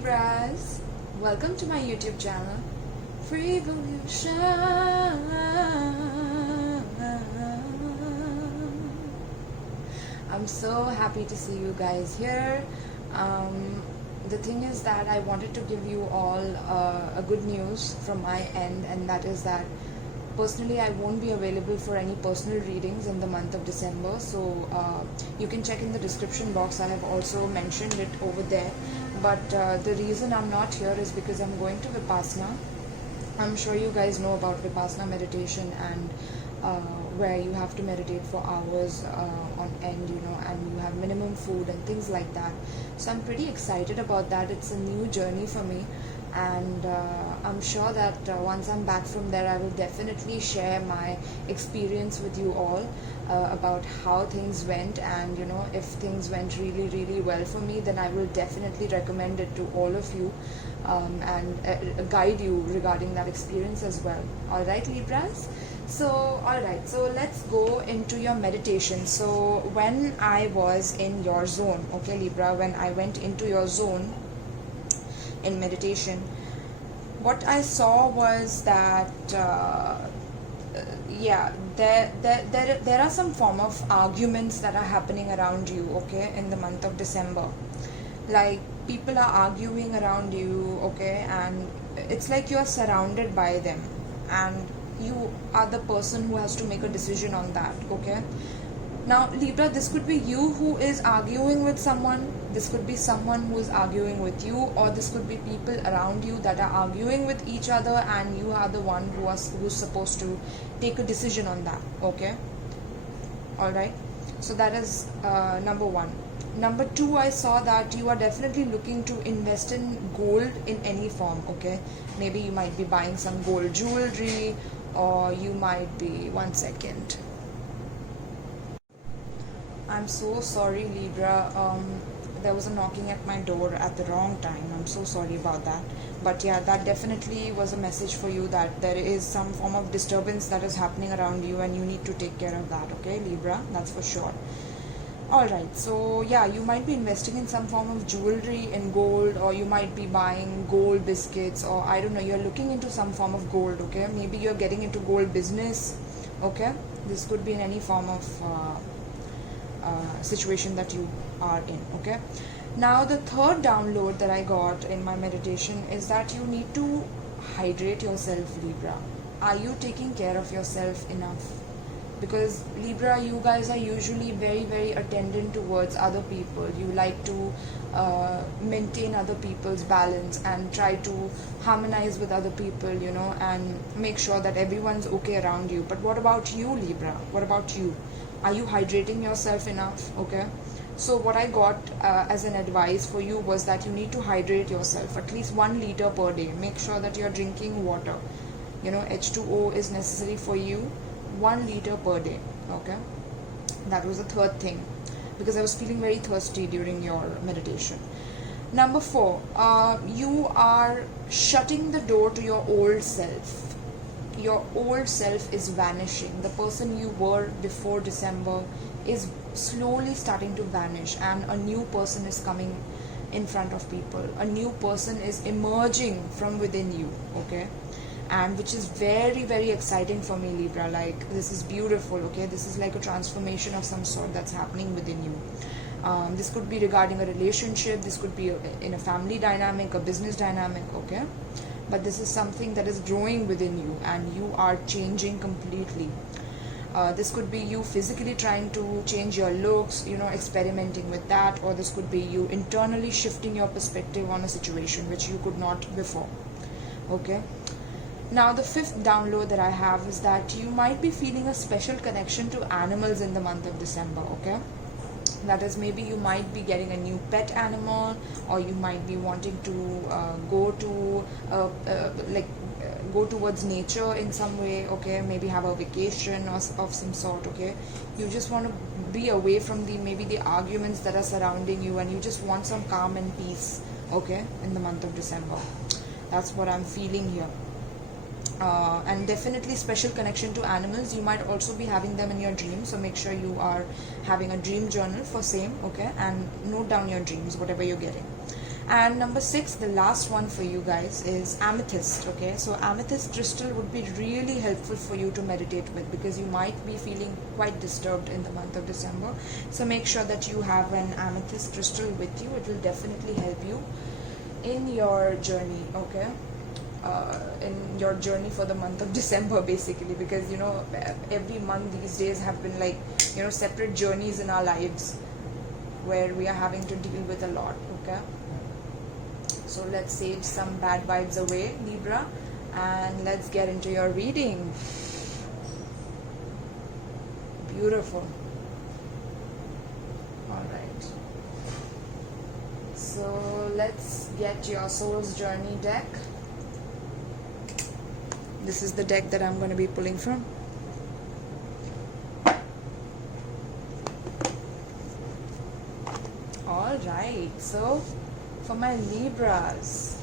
Libras, welcome to my YouTube channel, Freevolution. I'm so happy to see you guys here. The thing is that I wanted to give you all a good news from my end, and that is that personally I won't be available for any personal readings in the month of December, so you can check in the description box. I have also mentioned it over there, but the reason I'm not here is because I'm going to Vipassana. I'm sure you guys know about Vipassana meditation, and where you have to meditate for hours on end, and you have minimum food and things like that. So I'm pretty excited about that. It's a new journey for me, and I'm sure that once I'm back from there, I will definitely share my experience with you all about how things went, and if things went really really well for me, then I will definitely recommend it to all of you, and guide you regarding that experience as well. All right, Libras? So alright, so let's go into your meditation. So when I was in your zone, okay Libra, when I went into your zone in meditation, what I saw was that there are some form of arguments that are happening around you, okay, in the month of December. Like people are arguing around you, okay, and it's like you are surrounded by them, and you are the person who has to make a decision on that, okay? Now Libra, this could be you who is arguing with someone, this could be someone who is arguing with you, or this could be people around you that are arguing with each other, and you are the one who's supposed to take a decision on that, okay? Alright, so that is number one. Number two, I saw that you are definitely looking to invest in gold in any form, okay? Maybe you might be buying some gold jewelry, or you might be, one second, I'm so sorry Libra, there was a knocking at my door at the wrong time. I'm so sorry about that, but yeah, that definitely was a message for you that there is some form of disturbance that is happening around you, and you need to take care of that, okay Libra, that's for sure. Alright, so yeah, you might be investing in some form of jewelry in gold, or you might be buying gold biscuits, or I don't know, you're looking into some form of gold, okay? Maybe you're getting into gold business, okay? This could be in any form of situation that you are in, okay? Now the third download that I got in my meditation is that you need to hydrate yourself, Libra. Are you taking care of yourself enough? Because Libra, you guys are usually very very attendant towards other people. You like to maintain other people's balance and try to harmonize with other people, and make sure that everyone's okay around you. But what about you, Libra? What about you? Are you hydrating yourself enough? Okay, so what I got as an advice for you was that you need to hydrate yourself at least 1 liter per day. Make sure that you're drinking water. H2O is necessary for you. 1 liter per day, okay? That was the third thing, because I was feeling very thirsty during your meditation. Number 4, you are shutting the door to your old self. Your old self is vanishing. The person you were before December is slowly starting to vanish, and a new person is coming in front of people. A new person is emerging from within you, okay? And which is very very exciting for me, Libra. Like, this is beautiful, okay? This is like a transformation of some sort that's happening within you. This could be regarding a relationship, this could be in a family dynamic, a business dynamic, okay? But this is something that is growing within you, and you are changing completely. This could be you physically trying to change your looks, experimenting with that, or this could be you internally shifting your perspective on a situation which you could not before, okay? Now the fifth download that I have is that you might be feeling a special connection to animals in the month of December, okay? That is, maybe you might be getting a new pet animal, or you might be wanting to go towards nature in some way, okay? Maybe have a vacation of some sort, okay? You just want to be away from the arguments that are surrounding you, and you just want some calm and peace, okay, in the month of December. That's what I'm feeling here. And definitely special connection to animals. You might also be having them in your dreams, so make sure you are having a dream journal for same, okay, and note down your dreams, whatever you're getting. And number 6, the last one for you guys, is amethyst. Okay, so amethyst crystal would be really helpful for you to meditate with, because you might be feeling quite disturbed in the month of December. So make sure that you have an amethyst crystal with you. It will definitely help you in your journey. Okay, in your journey for the month of December, basically, because every month these days have been like separate journeys in our lives where we are having to deal with a lot. Okay, so let's save some bad vibes away, Libra, and let's get into your reading. Beautiful. Alright, so let's get your Soul's Journey deck. This is the deck that I'm going to be pulling from. Alright, so for my Libras,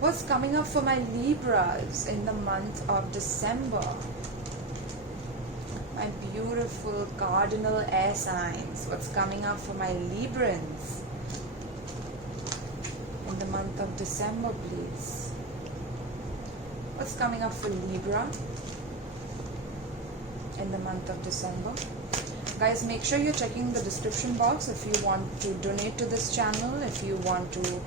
what's coming up for my Libras in the month of December? My beautiful cardinal air signs. What's coming up for my Librans in the month of December, please? What's coming up for Libra in the month of December? Guys, make sure you're checking the description box if you want to donate to this channel, if you want to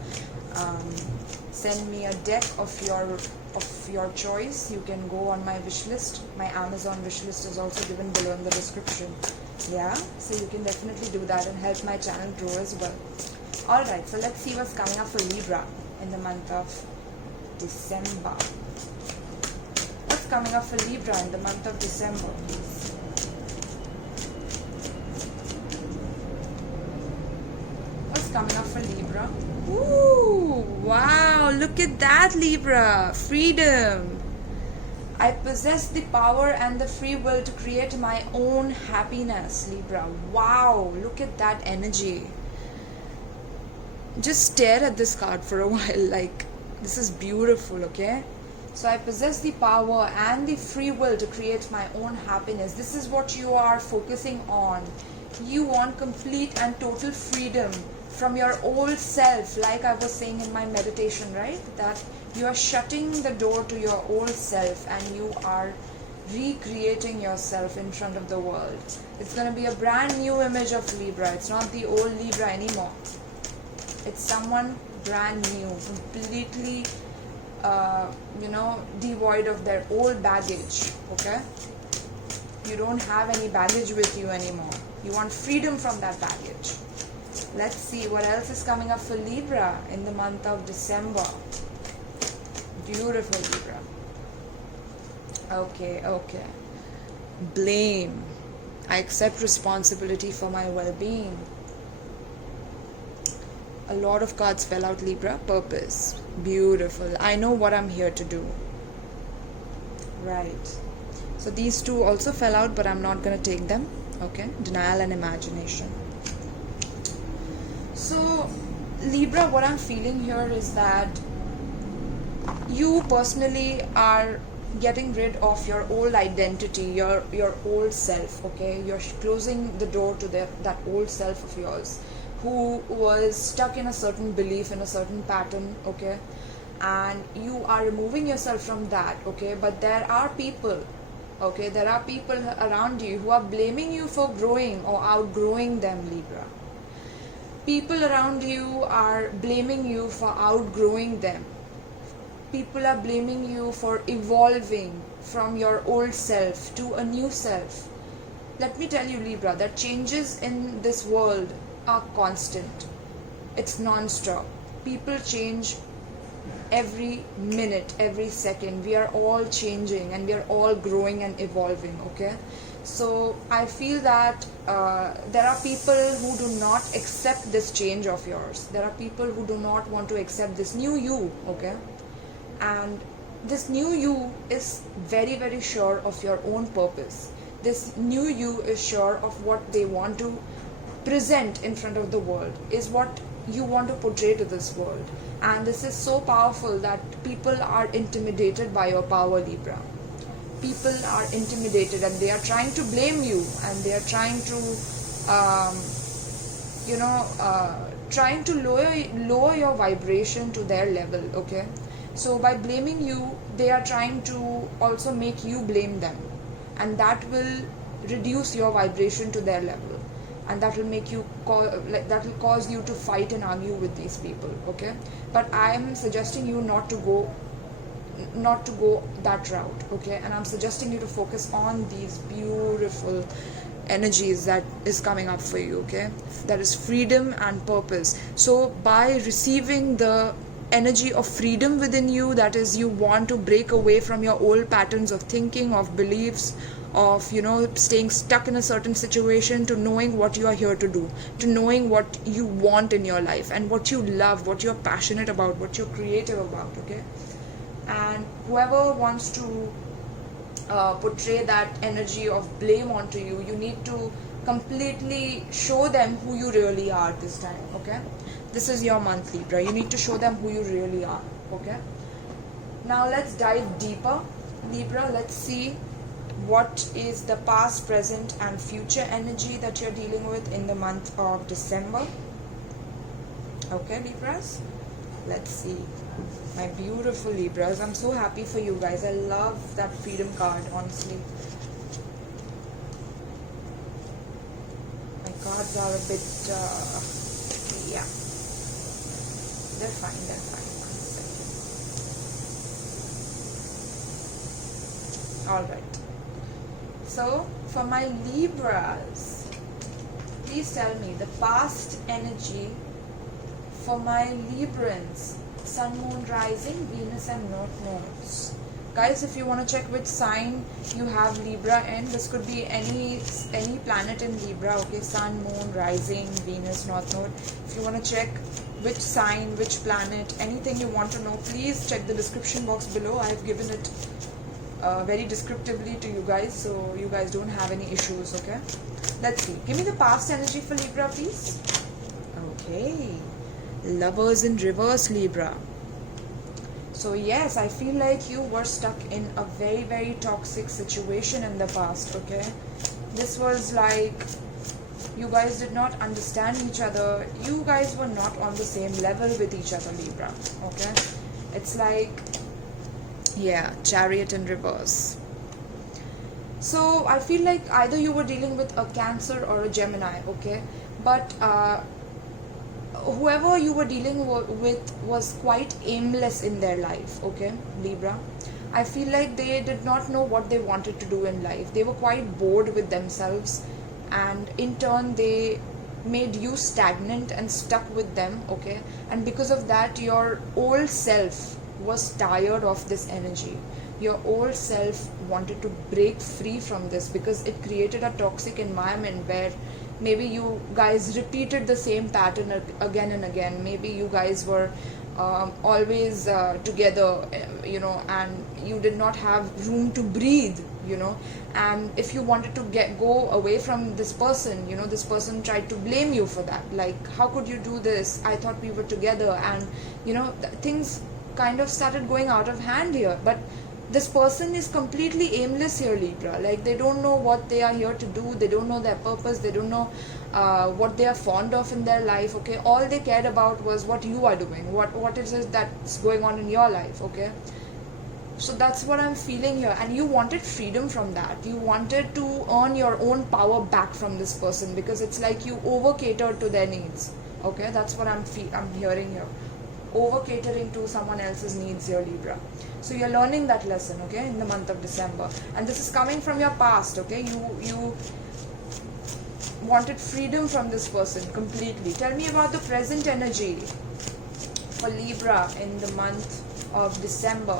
send me a deck of your choice. You can go on my wish list. My Amazon wish list is also given below in the description. Yeah, so you can definitely do that and help my channel grow as well. Alright, so let's see what's coming up for Libra in the month of December. What's coming up for Libra in the month of December, please? Coming up for Libra. Ooh, wow, look at that, Libra. Freedom. I possess the power and the free will to create my own happiness, Libra. Wow, look at that energy. Just stare at this card for a while. Like, this is beautiful, okay? So I possess the power and the free will to create my own happiness. This is what you are focusing on. You want complete and total freedom from your old self, like I was saying in my meditation, right? That you are shutting the door to your old self and you are recreating yourself in front of the world. It's going to be a brand new image of Libra. It's not the old Libra anymore. It's someone brand new, completely devoid of their old baggage. Okay, you don't have any baggage with you anymore. You want freedom from that baggage. Let's see what else is coming up for Libra in the month of December. Beautiful, Libra. Okay. Blame. I accept responsibility for my well-being. A lot of cards fell out, Libra. Purpose. Beautiful. I know what I'm here to do. Right. So these two also fell out, but I'm not going to take them. Okay. Denial and imagination. So, Libra, what I'm feeling here is that you personally are getting rid of your old identity, your old self, okay? You're closing the door to that old self of yours who was stuck in a certain belief, in a certain pattern, okay? And you are removing yourself from that, okay? But there are people, okay? There are people around you who are blaming you for growing or outgrowing them, Libra. People around you are blaming you for outgrowing them. People are blaming you for evolving from your old self to a new self. Let me tell you, Libra, that changes in this world are constant. It's non-stop. People change every minute, every second. We are all changing and we are all growing and evolving, okay? So I feel that there are people who do not accept this change of yours. There are people who do not want to accept this new you, okay? And this new you is very, very sure of your own purpose. This new you is sure of what they want to present in front of the world, is what you want to portray to this world. And this is so powerful that people are intimidated by your power, Libra. People are intimidated and they are trying to blame you and they are trying to trying to lower your vibration to their level, okay? So by blaming you, they are trying to also make you blame them, and that will reduce your vibration to their level, and that will make you that will cause you to fight and argue with these people, okay? But I am suggesting you not to go that route, okay? And I'm suggesting you to focus on these beautiful energies that is coming up for you, okay? That is freedom and purpose. So by receiving the energy of freedom within you, that is, you want to break away from your old patterns of thinking, of beliefs, of staying stuck in a certain situation, to knowing what you are here to do, to knowing what you want in your life and what you love, what you're passionate about, what you're creative about, okay? And whoever wants to portray that energy of blame onto you, you need to completely show them who you really are this time, okay? This is your month, Libra. You need to show them who you really are, okay? Now let's dive deeper, Libra. Let's see what is the past, present and future energy that you're dealing with in the month of December. Okay, Libras, let's see. My beautiful Libras, I'm so happy for you guys. I love that freedom card, honestly. My cards are a bit yeah, they're fine. All right, so for my Libras, please tell me the past energy for my Librans, Sun, Moon, Rising, Venus and North Nodes. Guys, if you want to check which sign you have Libra in, this could be any planet in Libra, okay? Sun, Moon, Rising, Venus, North Node. If you want to check which sign, which planet, anything you want to know, please check the description box below. I have given it very descriptively to you guys, so you guys don't have any issues, okay? Let's see. Give me the past energy for Libra, please. Okay. Lovers in reverse, Libra. So yes, I feel like you were stuck in a very, very toxic situation in the past, okay? This was like you guys did not understand each other. You guys were not on the same level with each other, Libra, okay? It's like, yeah, Chariot in reverse. So I feel like either you were dealing with a Cancer or a Gemini, okay? But whoever you were dealing with was quite aimless in their life, okay, Libra. I feel like they did not know what they wanted to do in life. They were quite bored with themselves, and in turn they made you stagnant and stuck with them, okay? And because of that, your old self was tired of this energy. Your old self wanted to break free from this because it created a toxic environment where maybe you guys repeated the same pattern again and again. Maybe you guys were always together, and you did not have room to breathe, and if you wanted to go away from this person, this person tried to blame you for that. Like, how could you do this? I thought we were together. And things kind of started going out of hand here. But this person is completely aimless here, Libra. Like, they don't know what they are here to do. They don't know their purpose. They don't know what they are fond of in their life, okay? All they cared about was what you are doing, what is it that's going on in your life, okay? So that's what I'm feeling here. And you wanted freedom from that. You wanted to earn your own power back from this person, because it's like you over catered to their needs, okay? That's what I'm hearing here. Over catering to someone else's needs here, Libra. So you're learning that lesson, okay, in the month of December. And this is coming from your past, okay? You wanted freedom from this person completely. Tell me about the present energy for Libra in the month of December.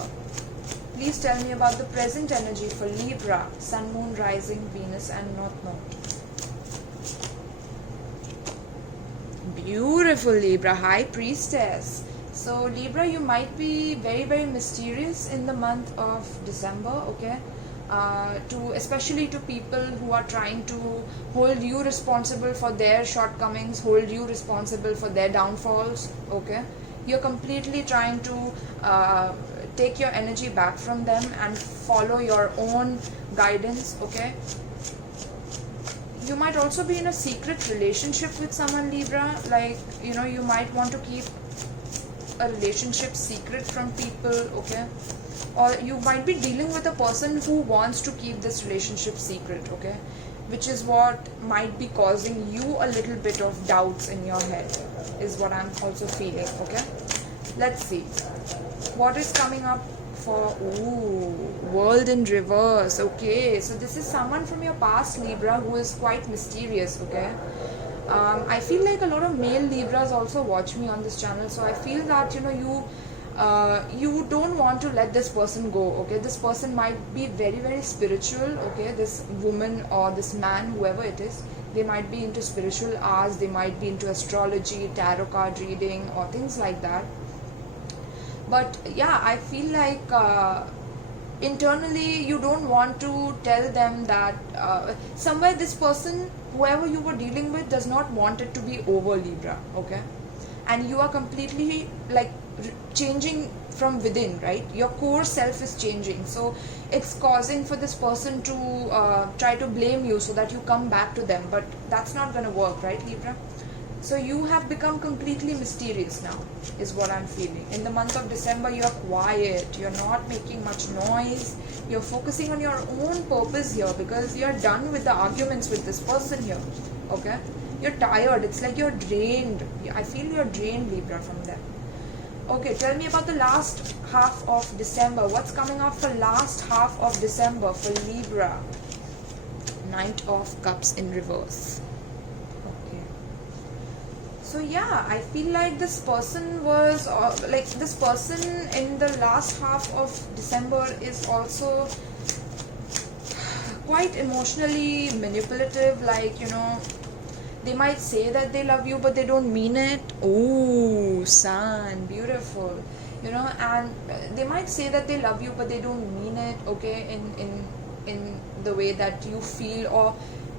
Please tell me about the present energy for Libra, Sun, Moon, Rising, Venus and North Node. Beautiful, Libra, High Priestess. So Libra, you might be very, very mysterious in the month of December, okay? Especially to people who are trying to hold you responsible for their shortcomings, hold you responsible for their downfalls, okay? You're completely trying to take your energy back from them and follow your own guidance, okay? you might also be in a secret relationship with someone, Libra. Like, you might want to keep a relationship secret from people, okay? Or you might be dealing with a person who wants to keep this relationship secret, okay? Which is what might be causing you a little bit of doubts in your head, is what I'm also feeling, okay? Let's see. What is coming up for World in reverse? Okay, so this is someone from your past, Libra, who is quite mysterious, okay? I feel like a lot of male Libras also watch me on this channel, so I feel that you don't want to let this person go, okay? This person might be very, very spiritual, okay? This woman or this man, whoever it is, they might be into spiritual arts, they might be into astrology, tarot card reading, or things like that. But yeah, I feel like internally you don't want to tell them that somewhere this person, whoever you were dealing with, does not want it to be over, Libra, okay? And you are completely like changing from within, right? Your core self is changing, so it's causing for this person to try to blame you so that you come back to them, but that's not going to work, right, Libra? So you have become completely mysterious now, is what I'm feeling. In the month of December, you're quiet, you're not making much noise, you're focusing on your own purpose here, because you're done with the arguments with this person here, okay? You're tired, it's like you're drained. I feel you're drained, Libra, from them. Okay, tell me about the last half of December. What's coming up for last half of December for Libra? Knight of Cups in reverse. So yeah, I feel like this person was this person in the last half of December is also quite emotionally manipulative. Like, they might say that they love you, but they don't mean it. Oh, Sun, beautiful. And they might say that they love you, but they don't mean it, okay, in the way that you feel, or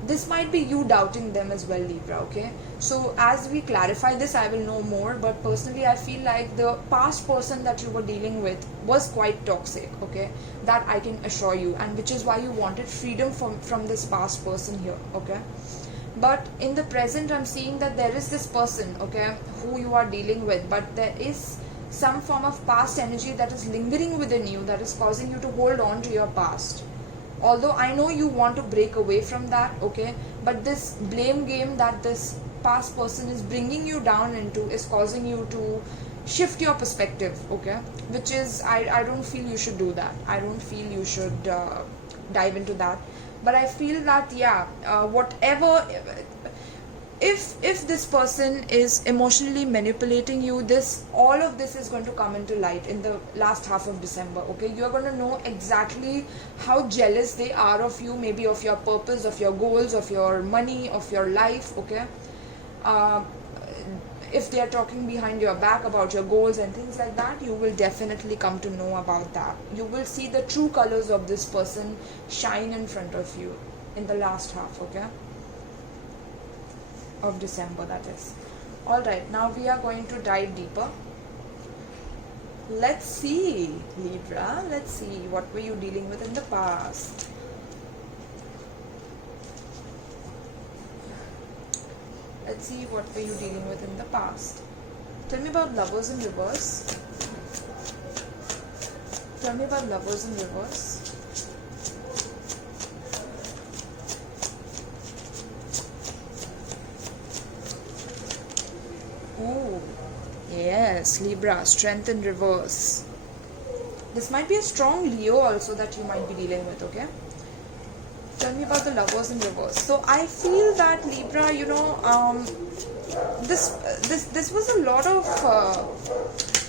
this might be you doubting them as well, Libra, okay? So as we clarify this, I will know more, but personally I feel like the past person that you were dealing with was quite toxic, okay? That I can assure you, and which is why you wanted freedom from this past person here, okay? But in the present, I'm seeing that there is this person, okay, who you are dealing with, but there is some form of past energy that is lingering within you, that is causing you to hold on to your past. Although I know you want to break away from that, okay, but this blame game that this past person is bringing you down into is causing you to shift your perspective, okay, which is, I don't feel you should do that. I don't feel you should dive into that. But I feel that, yeah, whatever, if this person is emotionally manipulating you, all of this is going to come into light in the last half of December, okay? You're going to know exactly how jealous they are of you, maybe of your purpose, of your goals, of your money, of your life, okay? If they are talking behind your back about your goals and things like that, you will definitely come to know about that. You will see the true colors of this person shine in front of you in the last half, okay, of December, that is. Alright, now we are going to dive deeper. Let's see, Libra, let's see, what were you dealing with in the past? Let's see, what were you dealing with in the past? Tell me about Lovers in reverse. Tell me about Lovers in reverse. Oh, yes, Libra, Strength in reverse. This might be a strong Leo also that you might be dealing with, okay? Tell me about the Lovers in reverse. So I feel that, Libra, this was a lot of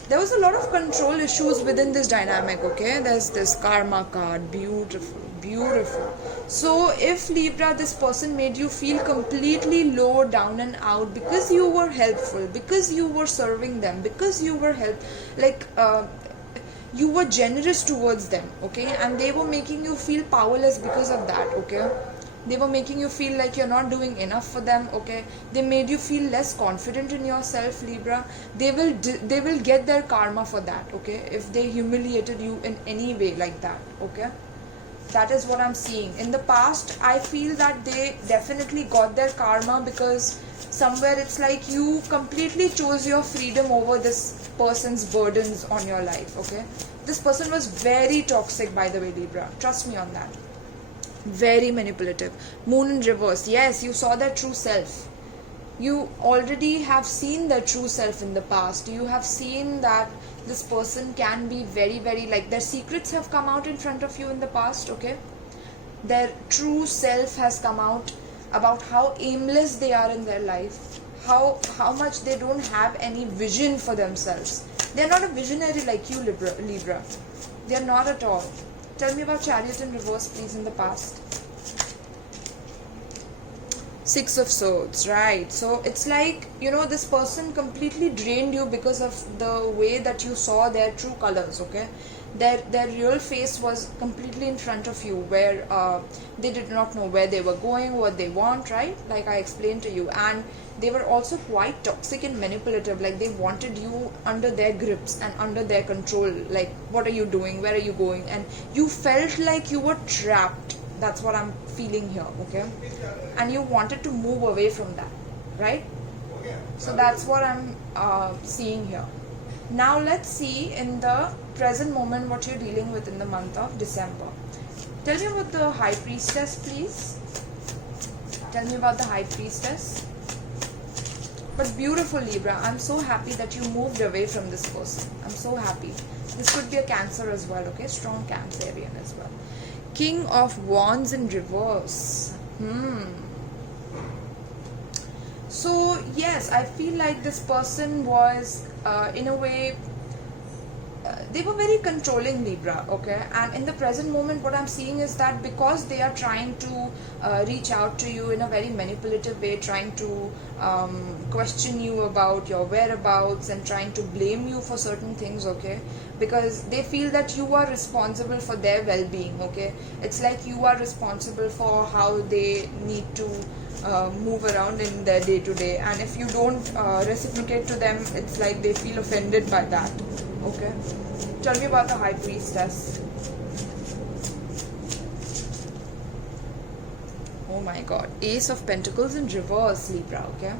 there was a lot of control issues within this dynamic, okay? There's this Karma card, beautiful. So if, Libra, this person made you feel completely low, down and out because you were helpful, because you were serving them, because you were you were generous towards them, okay, and they were making you feel powerless because of that, okay? They were making you feel like you're not doing enough for them, okay? They made you feel less confident in yourself, Libra. They will get their karma for that, okay, if they humiliated you in any way like that, okay? That is what I'm seeing. In the past, I feel that they definitely got their karma, because somewhere it's like you completely chose your freedom over this person's burdens on your life, okay? This person was very toxic, by the way, Libra. Trust me on that. Very manipulative. Moon in reverse. Yes, you saw their true self. You already have seen their true self in the past. You have seen that this person can be very, very, like, their secrets have come out in front of you in the past, okay? Their true self has come out about how aimless they are in their life, how much they don't have any vision for themselves. They're not a visionary like you, Libra. They're not at all. Tell me about Chariot in reverse, please, in the past. Six of Swords, right? So it's like, this person completely drained you because of the way that you saw their true colors, okay? Their real face was completely in front of you, where they did not know where they were going, what they want, right? Like I explained to you. And they were also quite toxic and manipulative. Like, they wanted you under their grips and under their control. Like, what are you doing? Where are you going? And you felt like you were trapped. That's what I'm feeling here, okay? And you wanted to move away from that, right? So that's what I'm seeing here. Now let's see in the present moment what you're dealing with in the month of December. Tell me about the High Priestess, please. Tell me about the High Priestess. But beautiful, Libra, I'm so happy that you moved away from this person. I'm so happy. This could be a Cancer as well, okay? Strong Cancerian as well. King of Wands in reverse. So yes, I feel like this person was in a way, they were very controlling, Libra, okay? And in the present moment, what I'm seeing is that because they are trying to reach out to you in a very manipulative way, trying to question you about your whereabouts and trying to blame you for certain things, okay? Because they feel that you are responsible for their well-being, okay? It's like you are responsible for how they need to move around in their day-to-day, and if you don't reciprocate to them, it's like they feel offended by that, okay? Tell me about the High Priestess. Oh my god, Ace of Pentacles in reverse, Libra, okay?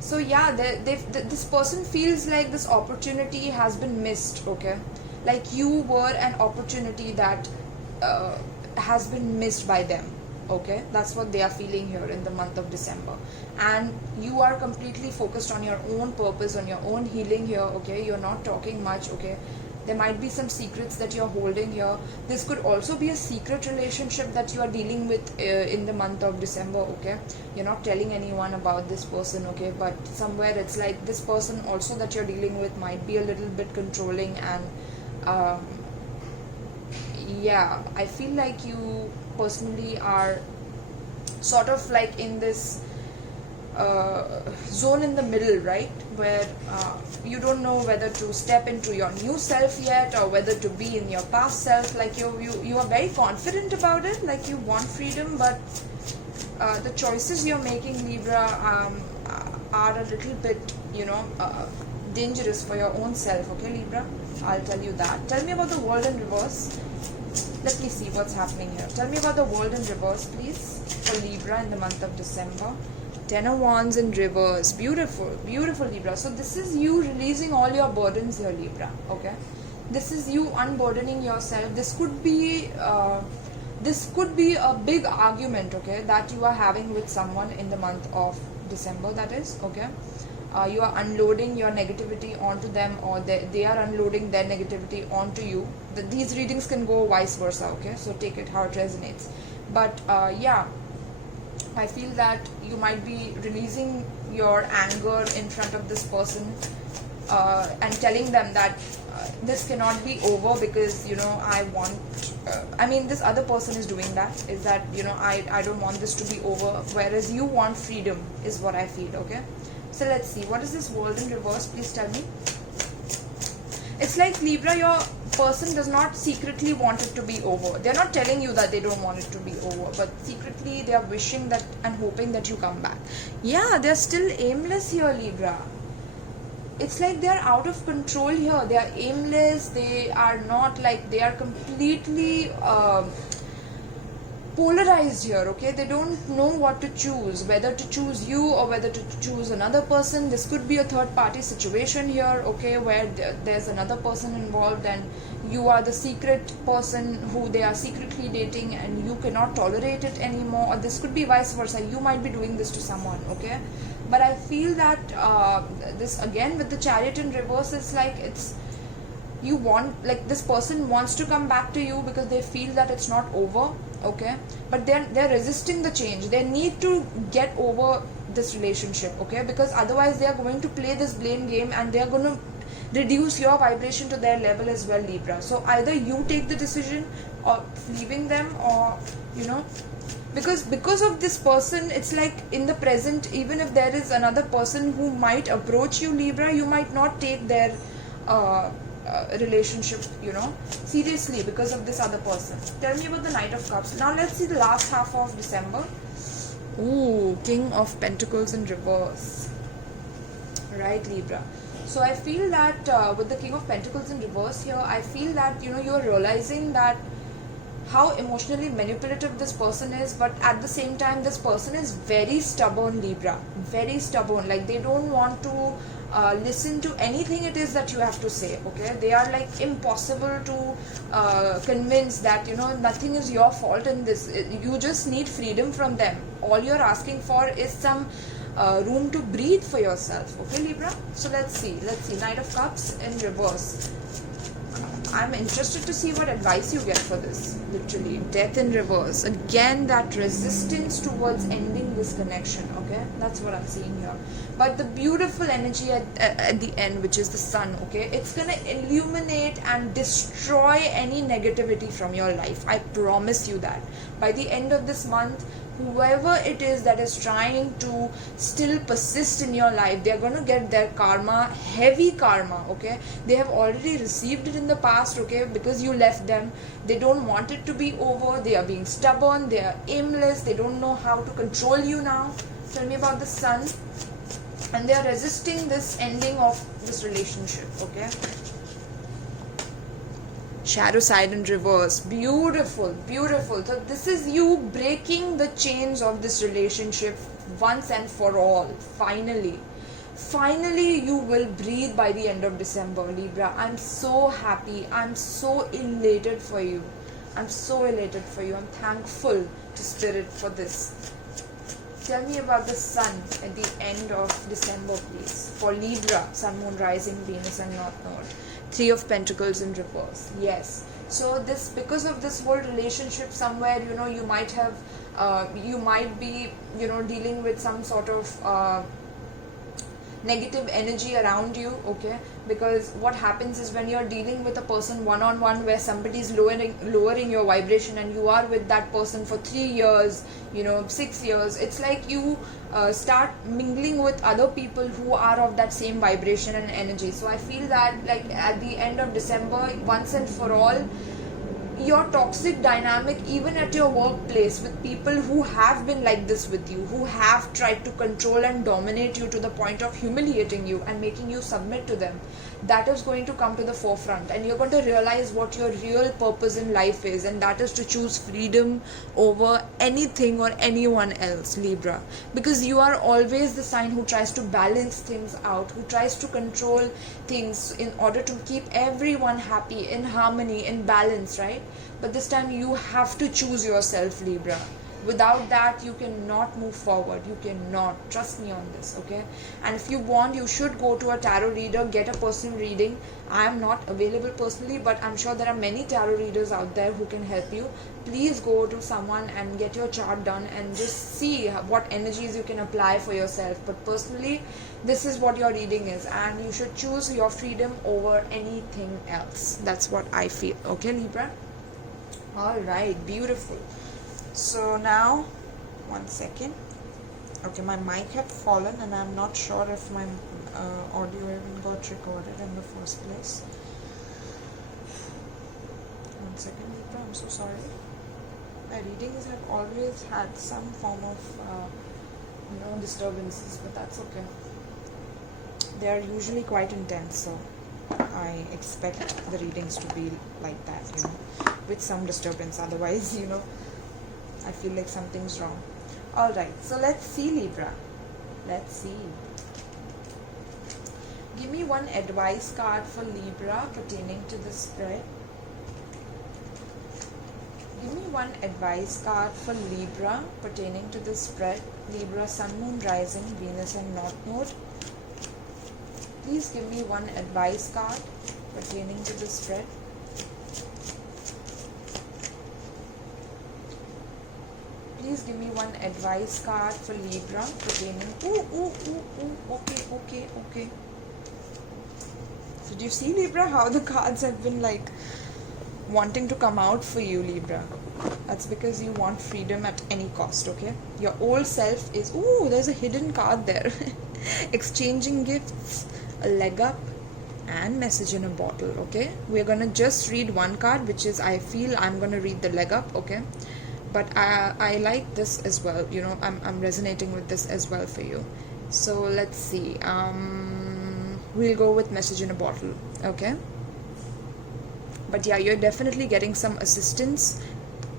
So yeah, this person feels like this opportunity has been missed, okay? Like you were an opportunity that has been missed by them, okay? That's what they are feeling here in the month of December. And you are completely focused on your own purpose, on your own healing here, okay? You're not talking much, okay? There might be some secrets that you're holding here. This could also be a secret relationship that you are dealing with in the month of December, okay? You're not telling anyone about this person, okay? But somewhere it's like this person also that you're dealing with might be a little bit controlling, and yeah, I feel like you personally are sort of like in this zone in the middle, right? Where you don't know whether to step into your new self yet, or whether to be in your past self. Like you are very confident about it, like you want freedom, but the choices you're making, Libra, are a little bit, dangerous for your own self, okay, Libra? I'll tell you that. Tell me about the World in reverse. Let me see what's happening here. Tell me about the World in reverse, please, for Libra in the month of December. Ten of Wands in reverse. Beautiful, beautiful, Libra. So this is you releasing all your burdens here, Libra, okay? This is you unburdening yourself. This could be a big argument, okay, that you are having with someone in the month of December, that is, okay? You are unloading your negativity onto them, or they are unloading their negativity onto you. These readings can go vice versa, okay? So take it how it resonates. But yeah, I feel that you might be releasing your anger in front of this person and telling them that this cannot be over, because I want this other person is doing that, is that I don't want this to be over, whereas you want freedom, is what I feel, okay? So let's see, what is this World in reverse? Please tell me. It's like, Libra, your person does not secretly want it to be over. They're not telling you that they don't want it to be over, but secretly they are wishing that and hoping that you come back. Yeah, they're still aimless here, Libra. It's like they're out of control here. They are aimless. They are not like, they are completely polarized here, okay? They don't know what to choose, whether to choose you or whether to choose another person. This could be a third party situation here, okay, where there's another person involved and you are the secret person who they are secretly dating and you cannot tolerate it anymore. Or this could be vice versa, you might be doing this to someone, okay? But I feel that this again with the Chariot in reverse, it's like it's you want, like this person wants to come back to you because they feel that it's not over, okay, but they're resisting the change. They need to get over this relationship, okay, because otherwise they are going to play this blame game and they are going to reduce your vibration to their level as well, Libra. So either you take the decision of leaving them, or because of this person, it's like in the present, even if there is another person who might approach you, Libra, you might not take their relationship seriously because of this other person. Tell me about the Knight of Cups. Now let's see the last half of December. Ooh, King of Pentacles in reverse, right, Libra? So I feel that with the King of Pentacles in reverse here, I feel that you are realizing that how emotionally manipulative this person is, but at the same time this person is very stubborn, Libra, very stubborn. Like they don't want to listen to anything it is that you have to say, okay? They are like impossible to convince that nothing is your fault in this. You just need freedom from them. All you're asking for is some room to breathe for yourself, okay, Libra? So let's see Knight of Cups in reverse. I'm interested to see what advice you get for this. Literally, Death in reverse. Again, that resistance towards ending this connection, okay? That's what I'm seeing here. But the beautiful energy at the end, which is the Sun, okay? It's going to illuminate and destroy any negativity from your life. I promise you that. By the end of this month, whoever it is that is trying to still persist in your life, they are going to get their karma, heavy karma, okay? They have already received it in the past, okay, because you left them. They don't want it to be over. They are being stubborn. They are aimless. They don't know how to control you now. Tell me about the Sun. And they are resisting this ending of this relationship, okay? Shadow side in reverse. Beautiful, beautiful. So this is you breaking the chains of this relationship once and for all. Finally you will breathe by the end of December, Libra. I'm so happy. I'm so elated for you. I'm thankful to Spirit for this. Tell me about the Sun at the end of December, please. For Libra, Sun, Moon, Rising, Venus and North Node. 3 of Pentacles in reverse. Yes. So this, because of this whole relationship, somewhere, you might have, you might be, dealing with some sort of negative energy around you, okay? Because what happens is when you're dealing with a person one-on-one where somebody is lowering your vibration and you are with that person for 3 years, 6 years, it's like you start mingling with other people who are of that same vibration and energy. So I feel that like at the end of December, once and for all, your toxic dynamic even at your workplace with people who have been like this with you, who have tried to control and dominate you to the point of humiliating you and making you submit to them, that is going to come to the forefront and you're going to realize what your real purpose in life is, and that is to choose freedom over anything or anyone else, Libra, because you are always the sign who tries to balance things out, who tries to control things in order to keep everyone happy, in harmony, in balance, right? But this time you have to choose yourself, Libra. Without that, you cannot move forward. You cannot. Trust me on this, okay? And if you want, you should go to a tarot reader, get a personal reading. I am not available personally, but I'm sure there are many tarot readers out there who can help you. Please go to someone and get your chart done and just see what energies you can apply for yourself. But personally, this is what your reading is, and you should choose your freedom over anything else. That's what I feel, okay, Libra? Alright, beautiful. So now, one second. Okay, my mic had fallen and I'm not sure if my audio even got recorded in the first place. One second, Libra, I'm so sorry. My readings have always had some form of, disturbances, but that's okay. They are usually quite intense, so I expect the readings to be like that, with some disturbance. Otherwise, I feel like something's wrong. Alright, so let's see, Libra. Let's see. Give me one advice card for Libra pertaining to the spread. Give me one advice card for Libra pertaining to the spread. Libra, Sun, Moon, Rising, Venus and North Node. Please give me one advice card pertaining to the spread. Please give me one advice card for Libra pertaining. Okay. So do you see, Libra, how the cards have been like wanting to come out for you, Libra? That's because you want freedom at any cost, okay? Your old self is, there's a hidden card there. Exchanging gifts, a leg up, and message in a bottle, okay? We're gonna just read one card, which is, I feel I'm gonna read the leg up, okay? But I like this as well, you know, I'm resonating with this as well for you. So let's see. We'll go with message in a bottle, okay? But yeah, you're definitely getting some assistance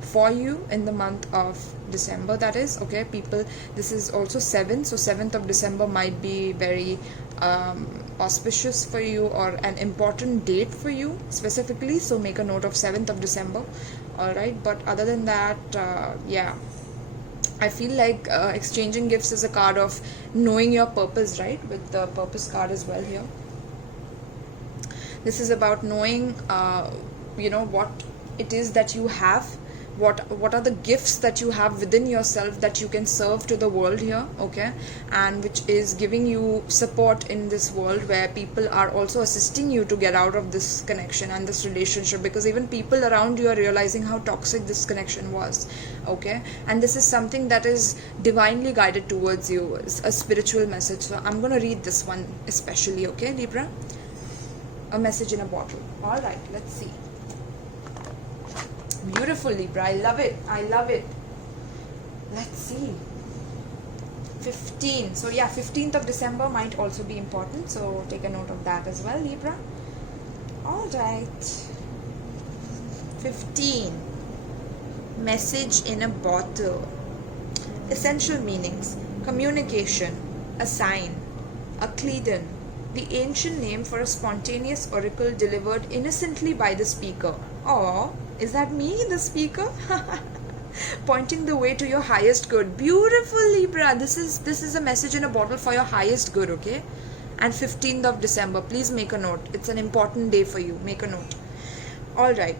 for you in the month of December, that is, okay? People, this is also 7, so 7th of December might be very auspicious for you or an important date for you specifically, so make a note of 7th of December. Alright, but other than that, yeah, I feel like exchanging gifts is a card of knowing your purpose, right? With the purpose card as well here. This is about knowing, you know, what it is that you have, what are the gifts that you have within yourself that you can serve to the world here, okay? And which is giving you support in this world where people are also assisting you to get out of this connection and this relationship, because even people around you are realizing how toxic this connection was, okay? And this is something that is divinely guided towards you, a spiritual message. So I'm going to read this one especially, okay, Libra? A message in a bottle. Alright, let's see. Beautiful, Libra. I love it. I love it. Let's see. 15. So yeah, 15th of December might also be important. So take a note of that as well, Libra. Alright. 15. Message in a bottle. Essential meanings. Communication. A sign. A Cledon. The ancient name for a spontaneous oracle delivered innocently by the speaker. Or is that me, the speaker? Pointing the way to your highest good. Beautiful, Libra. This is a message in a bottle for your highest good, okay? And 15th of December. Please make a note. It's an important day for you. Make a note. Alright.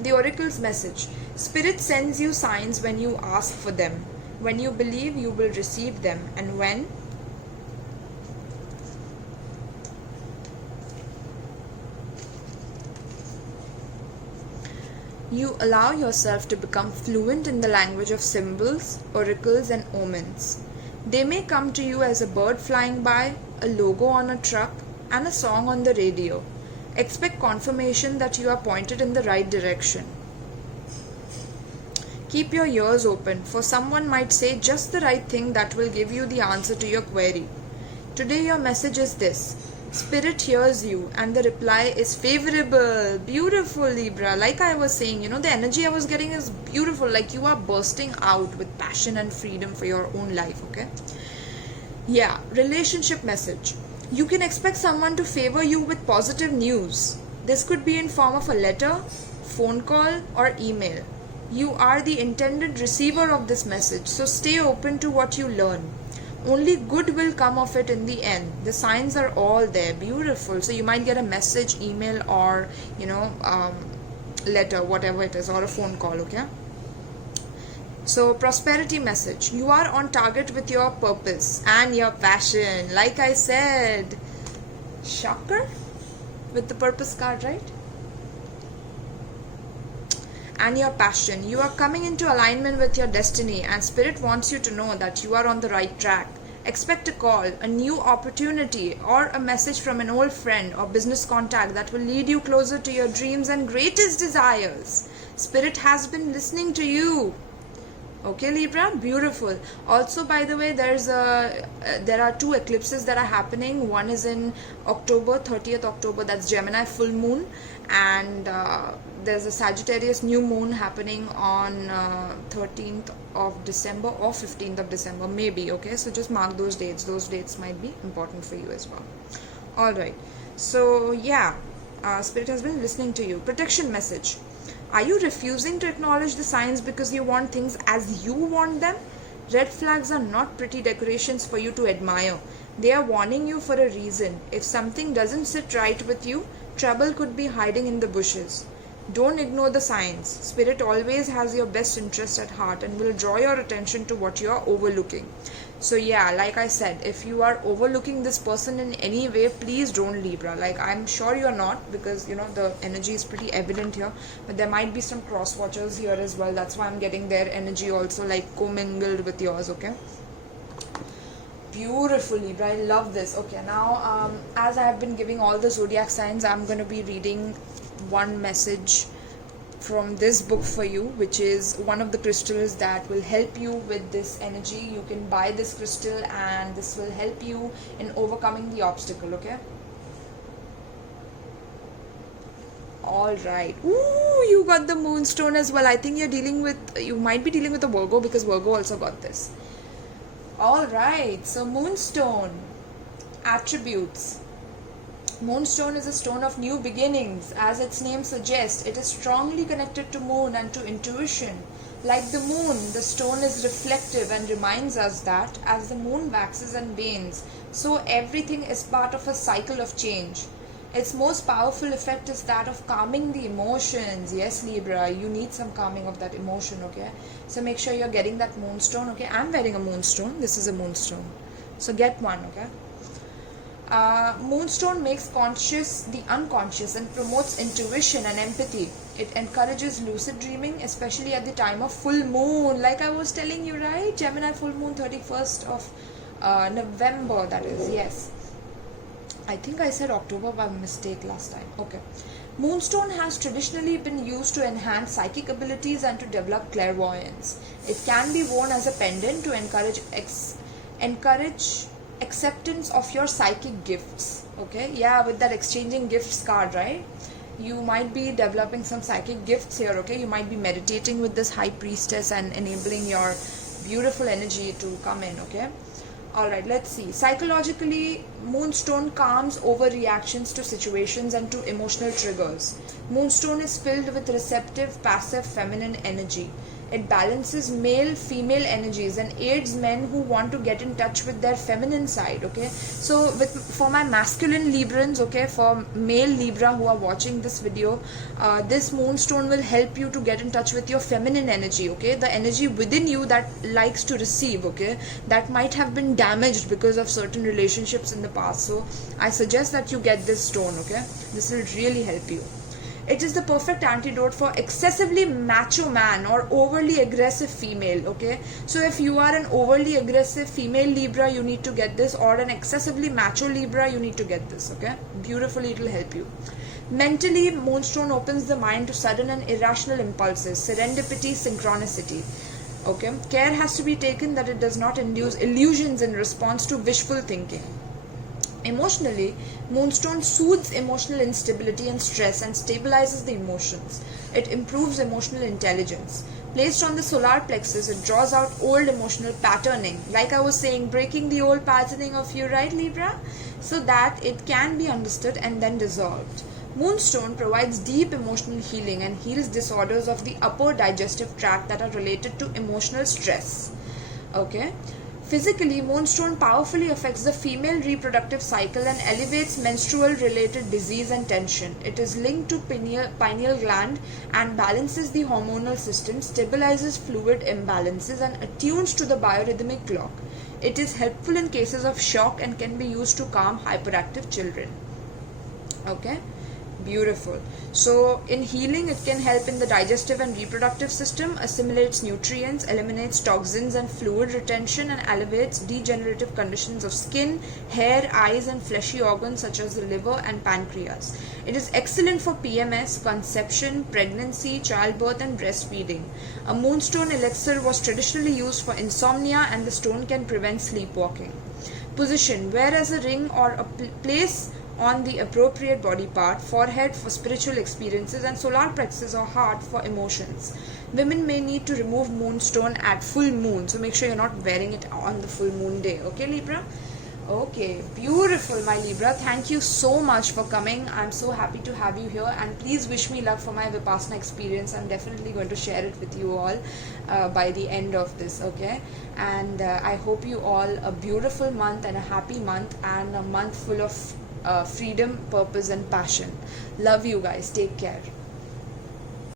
The oracle's message. Spirit sends you signs when you ask for them. When you believe, you will receive them. And when you allow yourself to become fluent in the language of symbols, oracles and omens. They may come to you as a bird flying by, a logo on a truck, and a song on the radio. Expect confirmation that you are pointed in the right direction. Keep your ears open, for someone might say just the right thing that will give you the answer to your query. Today your message is this. Spirit hears you and the reply is favorable. Beautiful, Libra. Like I was saying, you know, the energy I was getting is beautiful. Like you are bursting out with passion and freedom for your own life, okay? Yeah, relationship message. You can expect someone to favor you with positive news. This could be in form of a letter, phone call or email. You are the intended receiver of this message, so stay open to what you learn. Only good will come of it in the end. The signs are all there. Beautiful. So you might get a message, email or, you know, letter, whatever it is, or a phone call, okay? So prosperity message. You are on target with your purpose and your passion. Like I said, shocker with the purpose card, right? And your passion. You are coming into alignment with your destiny and Spirit wants you to know that you are on the right track. Expect a call, a new opportunity or a message from an old friend or business contact that will lead you closer to your dreams and greatest desires. Spirit has been listening to you. Okay, Libra, beautiful. Also, by the way, there are two eclipses that are happening. One is in October, 30th October, that's Gemini full moon, and there's a Sagittarius new moon happening on 13th of December or 15th of December, maybe. Okay, so just mark those dates. Those dates might be important for you as well. All right. So yeah, Spirit has been listening to you. Protection message. Are you refusing to acknowledge the signs because you want things as you want them? Red flags are not pretty decorations for you to admire. They are warning you for a reason. If something doesn't sit right with you, trouble could be hiding in the bushes. Don't ignore the signs. Spirit always has your best interest at heart and will draw your attention to what you are overlooking. So yeah, like I said, if you are overlooking this person in any way, please don't, Libra. Like, I'm sure you're not, because you know the energy is pretty evident here, but there might be some cross watchers here as well. That's why I'm getting their energy also like commingled with yours. Okay, beautiful, Libra, I love this. Okay, now as I have been giving all the zodiac signs, I'm going to be reading one message from this book for you, which is one of the crystals that will help you with this energy. You can buy this crystal and this will help you in overcoming the obstacle. Okay, all right. Ooh, you got the moonstone as well. I think you might be dealing with a Virgo, because Virgo also got this. All right, so moonstone attributes. Moonstone is a stone of new beginnings. As its name suggests, it is strongly connected to moon and to intuition. Like the moon, the stone is reflective and reminds us that as the moon waxes and wanes, so everything is part of a cycle of change. Its most powerful effect is that of calming the emotions. Yes, Libra, you need some calming of that emotion, okay? So make sure you're getting that moonstone, okay? I'm wearing a moonstone. This is a moonstone. So get one, okay? Moonstone makes conscious the unconscious and promotes intuition and empathy. It encourages lucid dreaming, especially at the time of full moon. Like I was telling you, right? Gemini full moon, 31st of November, that is. Yes. I think I said October by mistake last time. Okay. Moonstone has traditionally been used to enhance psychic abilities and to develop clairvoyance. It can be worn as a pendant to encourage acceptance of your psychic gifts. Okay, yeah, with that exchanging gifts card, right? You might be developing some psychic gifts here. Okay, you might be meditating with this high priestess and enabling your beautiful energy to come in. Okay, all right, let's see. Psychologically, moonstone calms overreactions to situations and to emotional triggers. Moonstone is filled with receptive, passive, feminine energy. It balances male-female energies and aids men who want to get in touch with their feminine side, okay? So for my masculine Librans, okay, for male Libra who are watching this video, this moonstone will help you to get in touch with your feminine energy, okay? The energy within you that likes to receive, okay? That might have been damaged because of certain relationships in the past. So I suggest that you get this stone, okay? This will really help you. It is the perfect antidote for excessively macho man or overly aggressive female, okay? So if you are an overly aggressive female Libra, you need to get this, or an excessively macho Libra, you need to get this, okay? Beautifully, it will help you. Mentally, moonstone opens the mind to sudden and irrational impulses, serendipity, synchronicity. Okay? Care has to be taken that it does not induce illusions in response to wishful thinking. Emotionally, moonstone soothes emotional instability and stress and stabilizes the emotions. It improves emotional intelligence. Placed on the solar plexus, it draws out old emotional patterning. Like I was saying, breaking the old patterning of you, right, Libra? So that it can be understood and then dissolved. Moonstone provides deep emotional healing and heals disorders of the upper digestive tract that are related to emotional stress. Okay? Physically, moonstone powerfully affects the female reproductive cycle and elevates menstrual-related disease and tension. It is linked to pineal gland and balances the hormonal system, stabilizes fluid imbalances, and attunes to the biorhythmic clock. It is helpful in cases of shock and can be used to calm hyperactive children. Okay, Beautiful. So, in healing, it can help in the digestive and reproductive system, assimilates nutrients, eliminates toxins and fluid retention, and elevates degenerative conditions of skin, hair, eyes, and fleshy organs such as the liver and pancreas. It is excellent for PMS, conception, pregnancy, childbirth, and breastfeeding. A moonstone elixir was traditionally used for insomnia, and the stone can prevent sleepwalking. Position: wear as a ring or a place on the appropriate body part, forehead for spiritual experiences, and solar plexus or heart for emotions. Women may need to remove moonstone at full moon, so make sure you're not wearing it on the full moon day. Okay, Libra? Okay, beautiful, my Libra. Thank you so much for coming. I'm so happy to have you here, and please wish me luck for my Vipassana experience. I'm definitely going to share it with you all by the end of this, okay? And I hope you all a beautiful month and a happy month, and a month full of freedom, purpose, and passion. Love you guys. Take care.